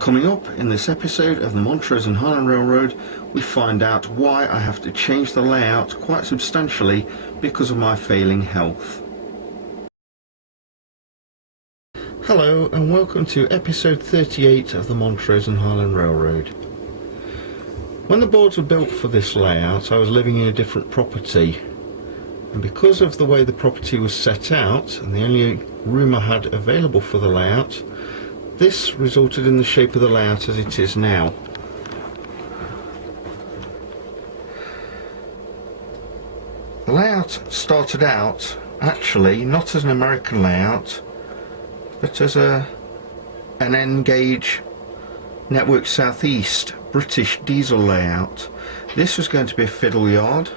Coming up in this episode of the Montrose and Highland Railroad, we find out why I have to change the layout quite substantially because of my failing health. Hello and welcome to episode 38 of the Montrose and Highland Railroad. When the boards were built for this layout, I was living in a different property, and because of the way the property was set out and the only room I had available for the layout, this resulted in the shape of the layout as it is now. The layout started out actually not as an American layout, but as an N-gauge Network Southeast British diesel layout. This was going to be a fiddle yard.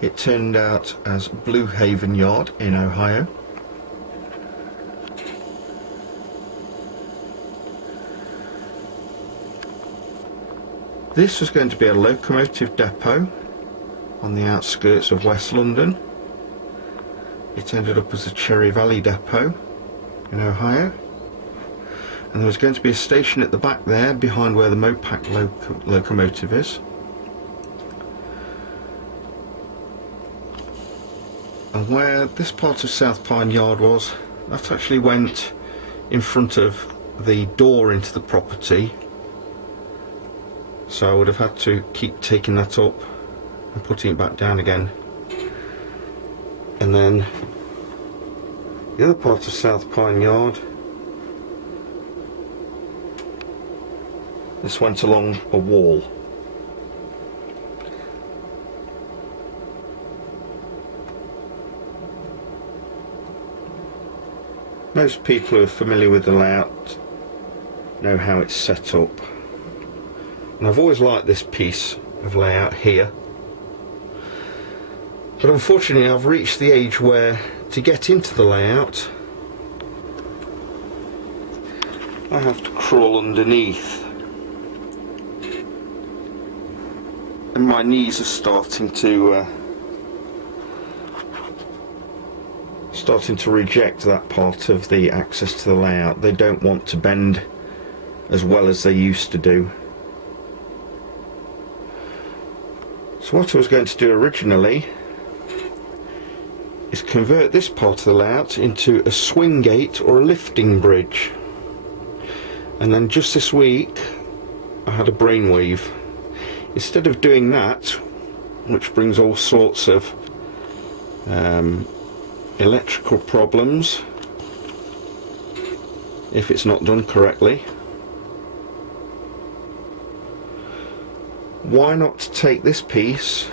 It turned out as Blue Haven Yard in Ohio. This was going to be a locomotive depot on the outskirts of West London. It ended up as a Cherry Valley depot in Ohio. And there was going to be a station at the back there behind where the Mopac locomotive is. And where this part of South Pine Yard was, that actually went in front of the door into the property. So I would have had to keep taking that up and putting it back down again. And then the other part of South Pine Yard, this went along a wall. Most people who are familiar with the layout know how it's set up. And I've always liked this piece of layout here, but unfortunately I've reached the age where to get into the layout I have to crawl underneath, and my knees are starting to reject that part of the access to the layout. They don't want to bend as well as they used to do. So what I was going to do originally is convert this part of the layout into a swing gate or a lifting bridge. And then just this week I had a brainwave. Instead of doing that, which brings all sorts of electrical problems if it's not done correctly, why not take this piece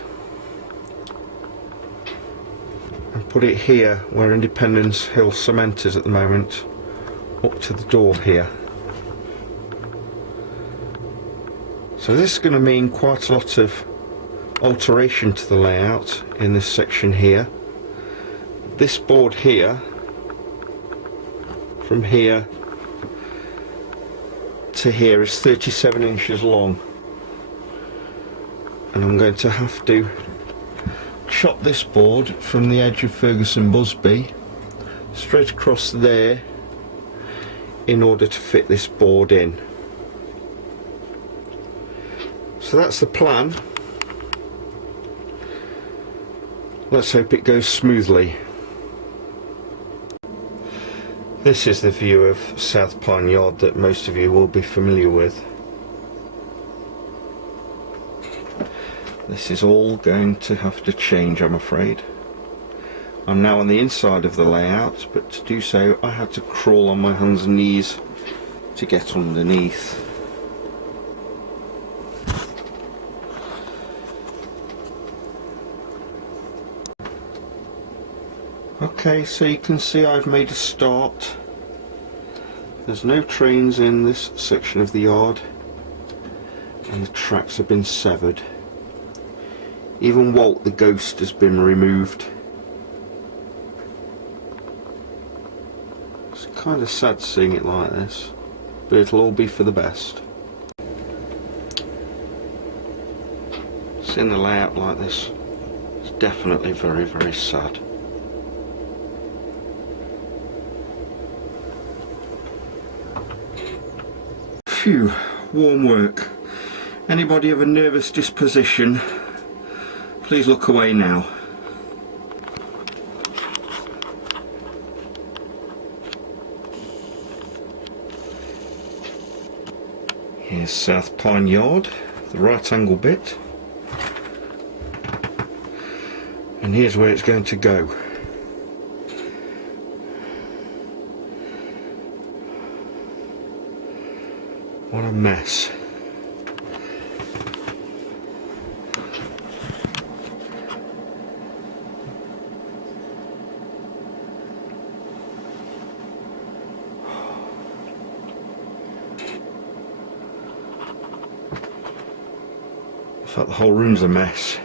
and put it here where Independence Hill Cement is at the moment, up to the door here. So this is going to mean quite a lot of alteration to the layout in this section here. This board here, from here to here, is 37 inches long. And I'm going to have to chop this board from the edge of Ferguson Busby straight across there in order to fit this board in. So that's the plan. Let's hope it goes smoothly. This is the view of South Pine Yard that most of you will be familiar with. This is all going to have to change, I'm afraid. I'm now on the inside of the layout, but to do so I had to crawl on my hands and knees to get underneath. Okay, so you can see I've made a start. There's no trains in this section of the yard, and the tracks have been severed. Even Walt the Ghost has been removed. It's kind of sad seeing it like this, but it'll all be for the best. Seeing the layout like this is definitely very, very sad. Phew, warm work. Anybody of a nervous disposition, please look away now. Here's South Pine Yard, the right angle bit. And here's where it's going to go. What a mess. In fact, the whole room's a mess.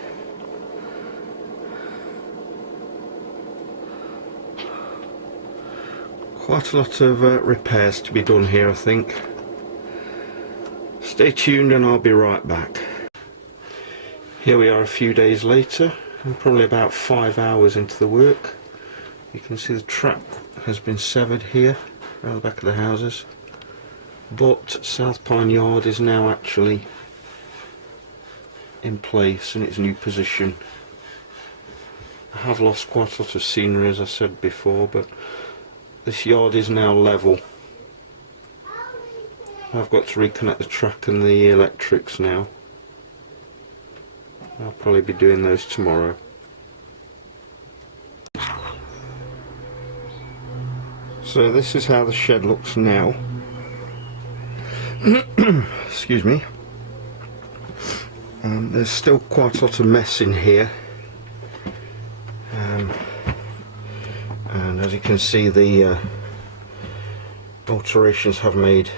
Quite a lot of repairs to be done here, I think. Stay tuned and I'll be right back. Here we are a few days later. I'm probably about 5 hours into the work. You can see the track has been severed here around the back of the houses. But South Pine Yard is now actually in place in its new position. I have lost quite a lot of scenery, as I said before, but this yard is now level. I've got to reconnect the track and the electrics now. I'll probably be doing those tomorrow. So this is how the shed looks now. Excuse me. There's still quite a lot of mess in here. And as you can see, the alterations have made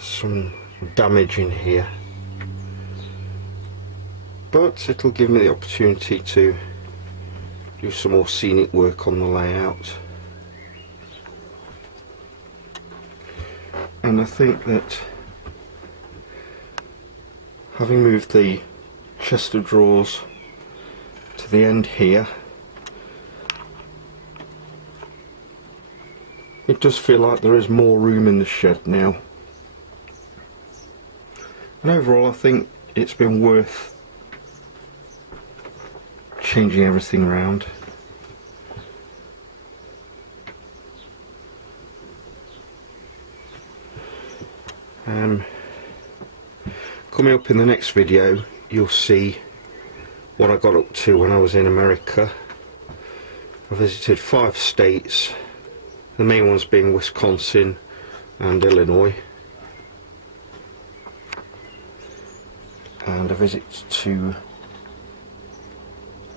some damage in here, but it'll give me the opportunity to do some more scenic work on the layout. And I think that having moved the chest of drawers to the end here, it does feel like there is more room in the shed now. And overall, I think it's been worth changing everything around. Coming up in the next video, you'll see what I got up to when I was in America. I visited 5 states, the main ones being Wisconsin and Illinois. And a visit to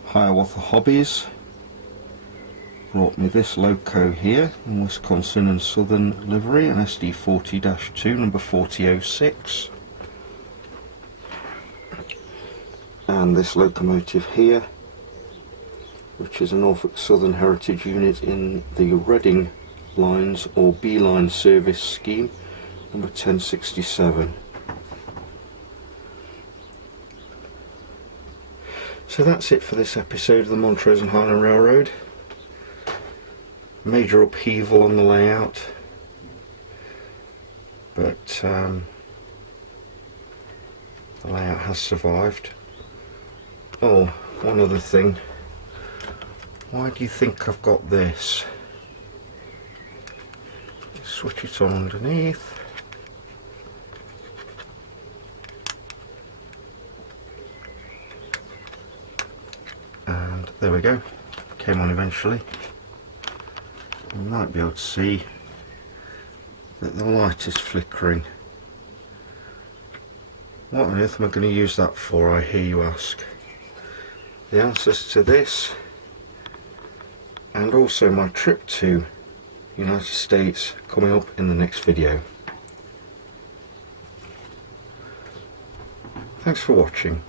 Hiawatha Hobbies brought me this loco here in Wisconsin and Southern livery, an SD40-2 number 4006, and this locomotive here, which is a Norfolk Southern Heritage unit in the Reading lines or B line service scheme, number 1067. So that's it for this episode of the Montrose and Highland Railroad. Major upheaval on the layout, but the layout has survived. Oh, one other thing. Why do you think I've got this? Switch it on underneath. And there we go, came on eventually. You might be able to see that the light is flickering. What on earth am I going to use that for, I hear you ask? The answers to this, and also my trip to the United States, coming up in the next video. Thanks for watching.